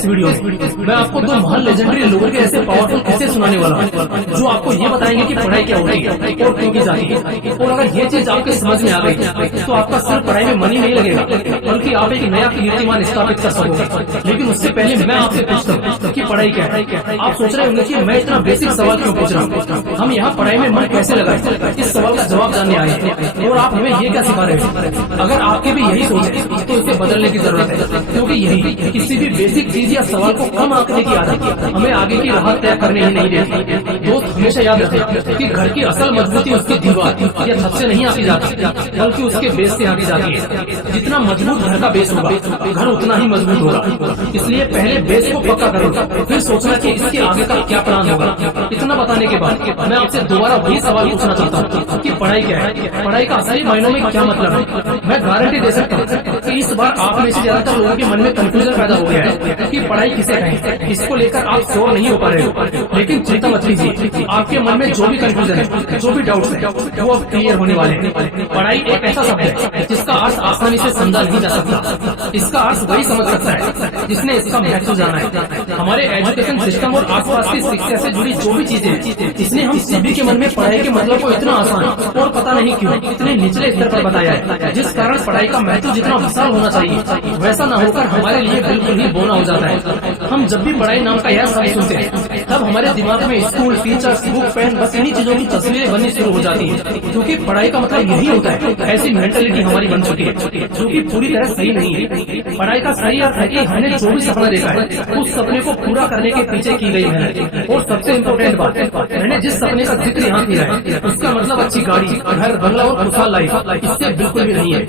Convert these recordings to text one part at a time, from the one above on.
इस वीडियो में मैं आपको दो महान लेजेंडरी लोगों के ऐसे पावरफुल किस्से सुनाने वाला हूँ जो आपको ये बताएंगे कि पढ़ाई क्या होती है और क्यों की जाती है। और अगर ये चीज आपके समझ में आ गई तो आपका सिर्फ पढ़ाई में मन ही नहीं लगेगा, बल्कि आप एक नया कीर्तिमान स्थापित कर सकोगे। लेकिन उससे पहले मैं आपसे पूछता हूँ कि पढ़ाई क्या है। आप सोच रहे होंगे कि मैं इतना बेसिक सवाल क्यों पूछ रहा हूँ, हम यहाँ पढ़ाई में मन कैसे लगाए, इस सवाल का जवाब जानने आए हैं और आप हमें ये क्या सिखा रहे हो। अगर आपके भी यही सोच है तो इसे बदलने की जरूरत है, क्योंकि यही किसी भी बेसिक चीज या सवाल को कम आंकने की आदत हमें आगे की राह तय करने ही नहीं देती। दोस्त हमेशा याद रखें कि घर की असल मजबूती उसकी दीवार या छत से नहीं आती जाती, बल्कि उसके बेस से आती जाती है। जितना मजबूत घर का बेस होगा, घर उतना ही मजबूत होगा। इसलिए पहले बेस को पक्का करो, फिर सोचना कि इसके आगे का क्या प्लान होगा। इतना बताने के बाद मैं आपसे दोबारा वही सवाल पूछना चाहता हूँ कि पढ़ाई क्या है, पढ़ाई का असली मायनों में क्या मतलब है। मैं गारंटी दे सकता हूँ कि इस बार आप में से ज्यादातर लोगों के मन में कंफ्यूजन पैदा हो गया है कि पढ़ाई किसे कहें। इसको लेकर आप श्योर नहीं हो पा रहे हो, लेकिन चिंता मत कीजिए, आपके मन में जो भी कंफ्यूजन है, जो भी डाउट्स है, वो अब क्लियर होने वाले हैं। पढ़ाई एक ऐसा शब्द है जिसका अर्थ आसानी से समझा नहीं जा सकता। इसका अर्थ वही समझ सकता है जिसने इसका महत्व जाना है। हमारे एजुकेशन सिस्टम और आसपास की शिक्षा से जुड़ी जो भी चीजें, इसने हम सभी के मन में पढ़ाई के मतलब को इतना आसान और पता नहीं क्यों इतने निचले स्तर पर बताया है, जिस कारण पढ़ाई का महत्व जितना विशाल होना चाहिए वैसा न होकर हमारे लिए बिल्कुल ही बोना हो जाता है। हम जब भी पढ़ाई नाम का यह शब्द सुनते हैं, तब हमारे दिमाग में स्कूल, टीचर्स, बुक, पेन, बस इन्हीं चीजों की तस्वीरें बननी शुरू हो जाती है, क्योंकि पढ़ाई का मतलब यही होता है। ऐसी मेंटेलिटी हमारी बन चुकी है जो कि पूरी तरह सही नहीं है। पढ़ाई का सही अर्थ है कि हमने जो भी सपना देखा है उस सपने को पूरा करने के पीछे की गई मेहनत। और सबसे इम्पोर्टेंट बात, मैंने जिस सपने का जिक्र यहाँ किया है उसका मतलब अच्छी गाड़ी, घर, बंगला और खुशहाल लाइफ, इससे बिल्कुल भी नहीं है।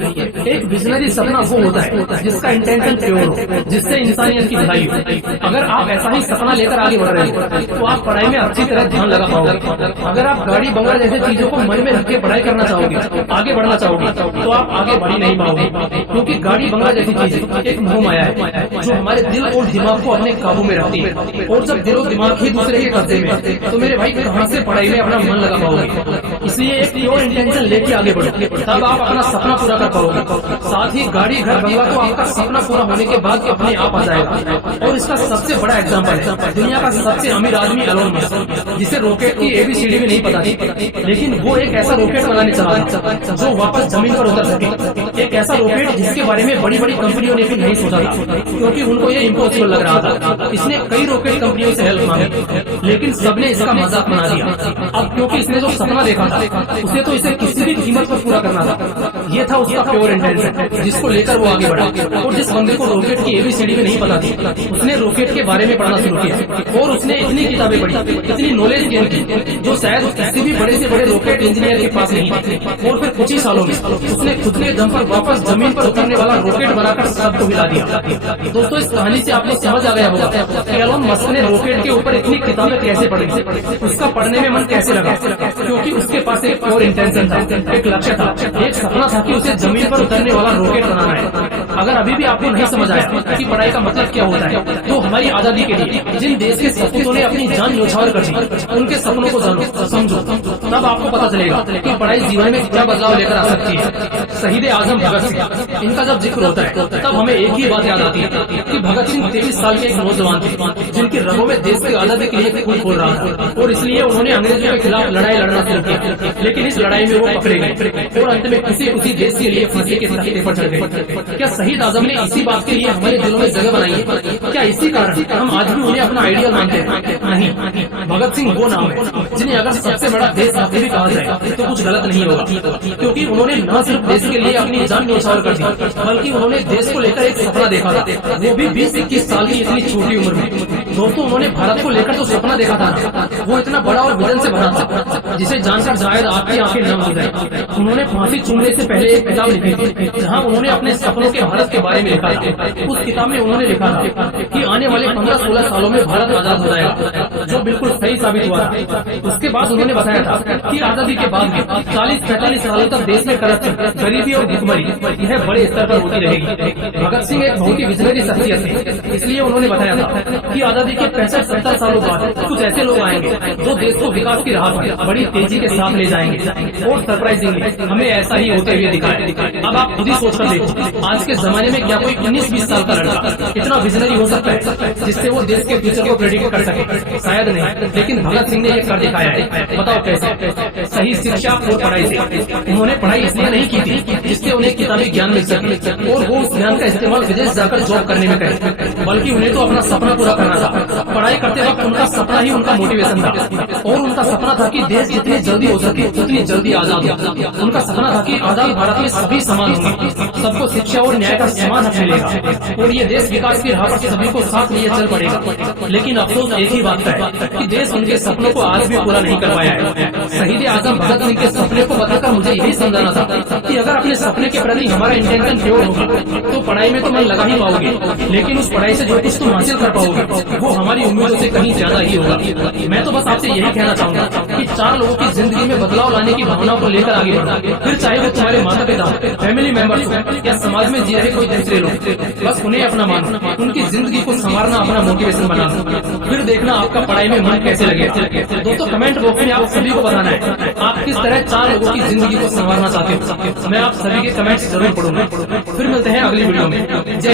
एक विजनरी सपना वो होता है जिसका इंटेंशन प्योर हो, जिससे इंसानियत की भलाई हो। अगर आप ऐसा ही सपना लेकर आगे बढ़ रहे हो तो आप पढ़ाई में अच्छी तरह ध्यान लगा पाओगे। अगर आप गाड़ी, बंगला जैसे चीजों को मन में रख के पढ़ाई करना चाहोगे, आगे बढ़ना चाहोगे, तो आप आगे बढ़ ही नहीं पाओगे, क्योंकि गाड़ी, बंगला जैसी चीज एक मोह माया है जो हमारे दिल और दिमाग को अपने काबू में रखती है। और जब दिल और दिमाग ही दूसरे के कब्जे में, तो मेरे भाई कहाँ से पढ़ाई में अपना मन लगा पाओगे। इसलिए एक प्योर इंटेंशन लेके आगे बढ़ो, तब आप अपना सपना पूरा कर पाओगे। साथ ही गाड़ी, घर, बंगला तो आपका सपना पूरा होने के बाद अपने आप आ जाएगा। और इसका सबसे बड़ा एग्जाम्पल है दुनिया का सबसे अमीर आदमी एलोन मस्क, जिसे रॉकेट की ABCD भी नहीं पता थी, लेकिन वो एक ऐसा रॉकेट बनाने चला था जो वापस जमीन पर उतर सके। एक ऐसा रॉकेट जिसके बारे में बड़ी बड़ी कंपनियों ने भी नहीं सोचा था, क्योंकि उनको ये इम्पॉसिबल लग रहा था। इसने कई रॉकेट कंपनियों से हेल्प मांगी, लेकिन सबने इसका मजाक बना दिया। अब क्योंकि इसने जो सपना देखा था उसे तो इसे किसी भी कीमत पर पूरा करना था। ये था उसका प्योर इंटेंशन, जिसको लेकर वो आगे बढ़ा। और जिस बंदे को रॉकेट की ABCD भी नहीं पता थी, उसने रॉकेट के बारे में पढ़ना शुरू किया और उसने इतनी किताबें पढ़ी, इतनी नॉलेज गेन की, जो शायद किसी भी बड़े से बड़े रॉकेट इंजीनियर के पास नहीं थी। और फिर कुछ ही सालों में उसने खुद के दम पर वापस जमीन पर उतरने वाला रॉकेट बनाकर सबको हिला दिया। दोस्तों, इस कहानी से आपको समझ आ गया होगा कि एलोन मस्क ने रॉकेट के ऊपर इतनी किताबें कैसे पढ़ी, उसका पढ़ने में मन कैसे लगा, क्योंकि उसके पास एक और इंटेंशन था, एक लक्ष्य था, एक सपना था कि उसे जमीन पर उतरने वाला रॉकेट बनाना है। अगर अभी भी आपको नहीं समझ आया कि पढ़ाई का मतलब क्या होता है, तो हमारी आजादी के लिए जिन देश के सपूतों ने अपनी जान न्यौछावर कर दी, उनके सपनों को जानो, समझो, तब आपको पता चलेगा कि पढ़ाई जीवन में क्या बदलाव लेकर आ सकती है। शहीद आजम भगत सिंह, इनका जब जिक्र होता है तब हमें एक ही बात याद आती है कि भगत सिंह 23 साल के एक नौजवान थे जिनकी रगों में देश की आजादी के लिए खून खोल रहा था, और इसलिए उन्होंने अंग्रेजों के खिलाफ लड़ाई लड़ना शुरू किया। लेकिन इस लड़ाई में वो पकड़े गए और अंत में किसी देश के लिए फांसी के तख्ते पर चढ़ गए। क्या शहीद आजम ने इसी बात के लिए हमारे दिलों में जगह बनाई है? क्या इसी कारण हम आज भी उन्हें अपना आइडियल मानते हैं? नहीं, भगत सिंह वो नाम है जिन्हें अगर सबसे बड़ा देशभक्त भी कहा जाए तो कुछ गलत नहीं होगा, क्योंकि उन्होंने न सिर्फ देश के लिए अपनी जान न्यौछावर कर दी, बल्कि उन्होंने देश को लेकर एक सपना देखा था, वो भी 20-21 साल की इतनी छोटी उम्र में। दोस्तों, उन्होंने भारत को लेकर जो सपना देखा था वो इतना बड़ा और विजन से भरा था जिसे जानकर शायद आपकी आंखें नम हो जाए। उन्होंने फांसी चूमने से पहले एक किताब लिखी थी जहाँ उन्होंने अपने सपनों के भारत के बारे में लिखा था। उस किताब में उन्होंने लिखा था कि आने वाले 15-16 सालों में भारत आजाद हो जाएगा, जो बिल्कुल सही साबित हुआ था। उसके बाद उन्होंने बताया था कि आजादी के बाद में 40-45 सालों तक देश में करप्शन, गरीबी और भुखमरी यह बड़े स्तर पर होती रहेगी। भगत सिंह एक बहुत ही विजनरी शख्सियत है, इसलिए उन्होंने बताया था कि आजादी के 65-70 सालों बाद कुछ ऐसे लोग आएंगे जो देश को विकास की राह पर बड़ी तेजी के साथ ले जाएंगे। और सरप्राइजिंगली हमें ऐसा ही होते हुए दिखाया। अब आप खुद ही सोचकर देखो, आज के जमाने में क्या कोई 19-20 साल का लड़का इतना विजनरी हो सकता है जिससे वो देश के फ्यूचर को प्रेडिक्ट कर सके? शायद नहीं, लेकिन भगत सिंह ने ये कर दिखाया है। बताओ कैसे? सही शिक्षा और पढ़ाई से। उन्होंने पढ़ाई इसलिए नहीं की थी जिससे उन्हें किताबी ज्ञान मिल सके और वो उस ज्ञान का इस्तेमाल विदेश जाकर जॉब करने में करे, बल्कि उन्हें तो अपना सपना पूरा करना था। पढ़ाई करते वक्त उनका सपना ही उनका मोटिवेशन था और उनका सपना था कि देश जितनी जल्दी हो सके उतनी जल्दी आजाद हो। उनका सपना था कि आजाद भारत में सभी समान होंगे, सबको शिक्षा और न्याय का समान हक मिलेगा और ये देश विकास की राह पर सभी को साथ लिए चल पड़ेगा। लेकिन अफसोस एक ही बात का है कि देश उनके सपनों को आज भी पूरा नहीं कर पाया है। शहीद आजम भगत सिंह के सपने को बताकर मुझे यही समझाना था कि अगर अपने सपने के प्रति हमारा इंटेंशन प्योर होगा तो पढ़ाई में तो मन लगा ही पाओगे, लेकिन उस पढ़ाई से जो कुछ तुम हासिल कर पाओगे वो हमारी उम्मीदों से कहीं ज्यादा ही होगा। मैं तो बस आपसे यही कहना चाहूंगा कि 4 लोगों की जिंदगी में बदलाव लाने की भावना को लेकर आगे बढ़ो, फिर चाहे वो तुम्हारे माता पिता, फैमिली मेंबर्स हो या समाज में जी रहे कोई दूसरे लोग, बस उन्हें अपना मानो, उनकी जिंदगी को संवारना अपना मोटिवेशन बनाना, फिर देखना आपका पढ़ाई में मन कैसे लगे। दोस्तों कमेंट बॉक्स में आप सभी को बताना है आप किस तरह 4 लोगों की जिंदगी को संवारना चाहते हो। मैं आप सभी के कमेंट्स जरूर पढ़ूंगा। फिर मिलते हैं अगली वीडियो में। जय